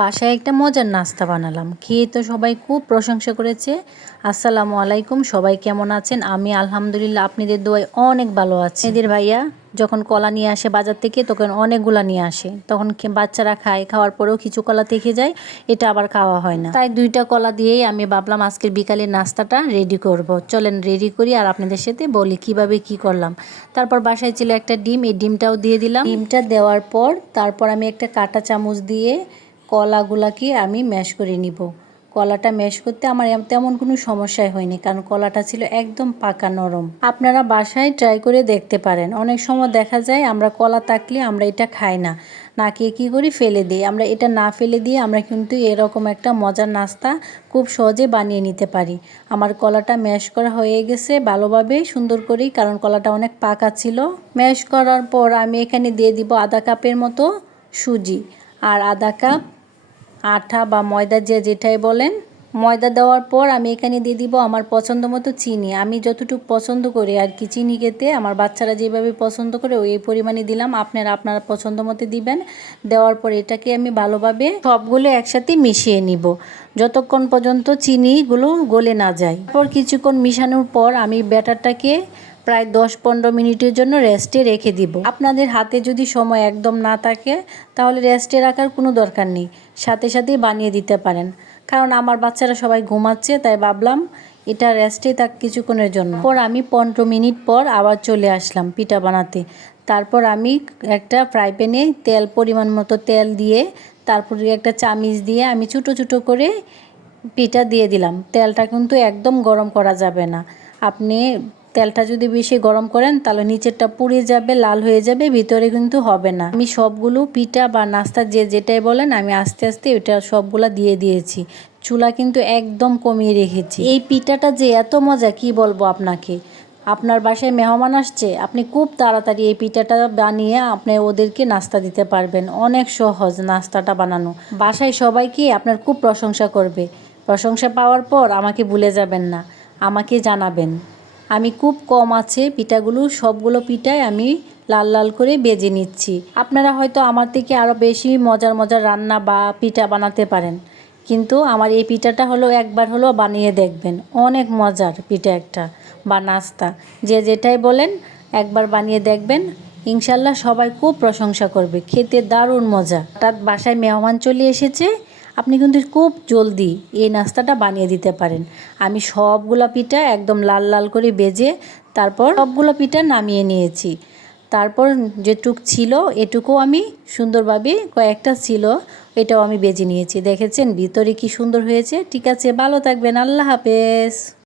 বাসায় একটা মজার নাস্তা বানালাম। খেয়ে তো সবাই খুব প্রশংসা করেছে। আসসালামু আলাইকুম, সবাই কেমন আছেন? আমি আলহামদুলিল্লাহ আপনাদের দোয়ায় অনেক ভালো আছি। এদের ভাইয়া যখন কলা নিয়ে আসে বাজার থেকে, তখন অনেকগুলা নিয়ে আসে। তখন বাচ্চারা খায়, খাওয়ার পরেও কিছু কলা থেকে যায়, এটা আবার খাওয়া হয় না। তাই দুইটা কলা দিয়েই আমি ভাবলাম আজকের বিকালের নাস্তাটা রেডি করব। চলেন রেডি করি আর আপনাদের সাথে বলি কীভাবে কি করলাম। তারপর বাসায় ছিল একটা ডিম, এই ডিমটাও দিয়ে দিলাম। ডিমটা দেওয়ার পর তারপর আমি একটা কাঁটা চামচ দিয়ে কলাগুলাকে আমি ম্যাশ করে নিব। কলাটা ম্যাশ করতে আমার তেমন কোনো সমস্যাই হয়নি, কারণ কলাটা ছিল একদম পাকা নরম। আপনারা বাসায় ট্রাই করে দেখতে পারেন। অনেক সময় দেখা যায় আমরা কলা তাকলে আমরা এটা খাই না। না খেয়ে কী করি? ফেলে দিই। আমরা এটা না ফেলে দিয়ে আমরা কিন্তু এরকম একটা মজার নাস্তা খুব সহজে বানিয়ে নিতে পারি। আমার কলাটা ম্যাশ করা হয়ে গেছে ভালোভাবে সুন্দর করেই, কারণ কলাটা অনেক পাকা ছিল। ম্যাশ করার পর আমি এখানে দিয়ে দিব আধা কাপের মতো সুজি। আর আধা কাপ আঠা বা ময়দা যে যেটাই বলেন ময়দা দেওয়ার পর আমি এখানে দিয়ে দিব আমার পছন্দ মতো চিনি। আমি যতটুকু পছন্দ করি আর কি চিনি খেতে, আমার বাচ্চারা যেভাবে পছন্দ করে ওই পরিমাণে দিলাম। আপনারা আপনার পছন্দ মতো দিবেন। দেওয়ার পর এটাকে আমি ভালোভাবে সবগুলো একসাথে মিশিয়ে নিব। যতক্ষণ পর্যন্ত চিনিগুলো গলে না যায়। তারপর কিছুক্ষণ মিশানোর পর আমি ব্যাটারটাকে প্রায় দশ পনেরো মিনিটের জন্য রেস্টে রেখে দিব। আপনাদের হাতে যদি সময় একদম না থাকে, তাহলে রেস্টে রাখার কোনো দরকার নেই। সাথে সাথেই বানিয়ে দিতে পারেন। কারণ আমার বাচ্চারা সবাই ঘুমাচ্ছে, তাই ভাবলাম এটা রেস্টে থাক কিছুক্ষণের জন্য। পর আমি পনেরো মিনিট পর আবার চলে আসলাম পিঠা বানাতে। তারপর আমি একটা ফ্রাই প্যানে তেল পরিমাণ মতো তেল দিয়ে তারপরে একটা চামিচ দিয়ে আমি ছোটো ছোটো করে পিঠা দিয়ে দিলাম। তেলটা কিন্তু একদম গরম করা যাবে না। আপনি তেলটা যদি বেশি গরম করেন, তাহলে নিচেরটা পুড়ে যাবে, লাল হয়ে যাবে, ভিতরে কিন্তু হবে না। আমি সবগুলো পিঠা বা নাস্তা যে যেটাই বলেন, আমি আস্তে আস্তে ওইটা সবগুলা দিয়ে দিয়েছি। চুলা কিন্তু একদম কমিয়ে রেখেছি। এই পিঠাটা যে এত মজা, কি বলব আপনাকে? আপনার বাসায় মেহমান আসছে, আপনি খুব তাড়াতাড়ি এই পিঠাটা বানিয়ে আপনি ওদেরকে নাস্তা দিতে পারবেন। অনেক সহজ নাস্তাটা বানানো। বাসায় সবাইকে আপনার খুব প্রশংসা করবে। প্রশংসা পাওয়ার পর আমাকে ভুলে যাবেন না। আমাকে জানাবেন। আমি খুব কম আছে পিঠাগুলো, সবগুলো পিঠাই আমি লাল লাল করে বেজে নিচ্ছি। আপনারা হয়তো আমার থেকে আরও বেশি মজার মজার রান্না বা পিঠা বানাতে পারেন। কিন্তু আমার এই পিঠাটা হলো একবার হলো বানিয়ে দেখবেন। অনেক মজার পিঠা একটা বা নাস্তা। যে যেটাই বলেন, একবার বানিয়ে দেখবেন, ইনশাল্লাহ সবাই খুব প্রশংসা করবে। খেতে দারুণ মজা। হঠাৎ বাসায় মেহমান চলে এসেছে আপনি কিন্তু খুব জলদি এই নাস্তাটা বানিয়ে দিতে পারেন। আমি সবগুলো পিঠা একদম লাল লাল করে বেজে তারপর সবগুলো পিঠা নামিয়ে নিয়েছি। তারপর যেটুক ছিল এটুকু আমি সুন্দরভাবে কয়েকটা ছিল, এটাও আমি বেজে নিয়েছি। দেখেছেন? ভিতরে কি সুন্দর হয়েছে? ঠিক আছে, ভালো থাকবেন। আল্লাহ হাফেজ।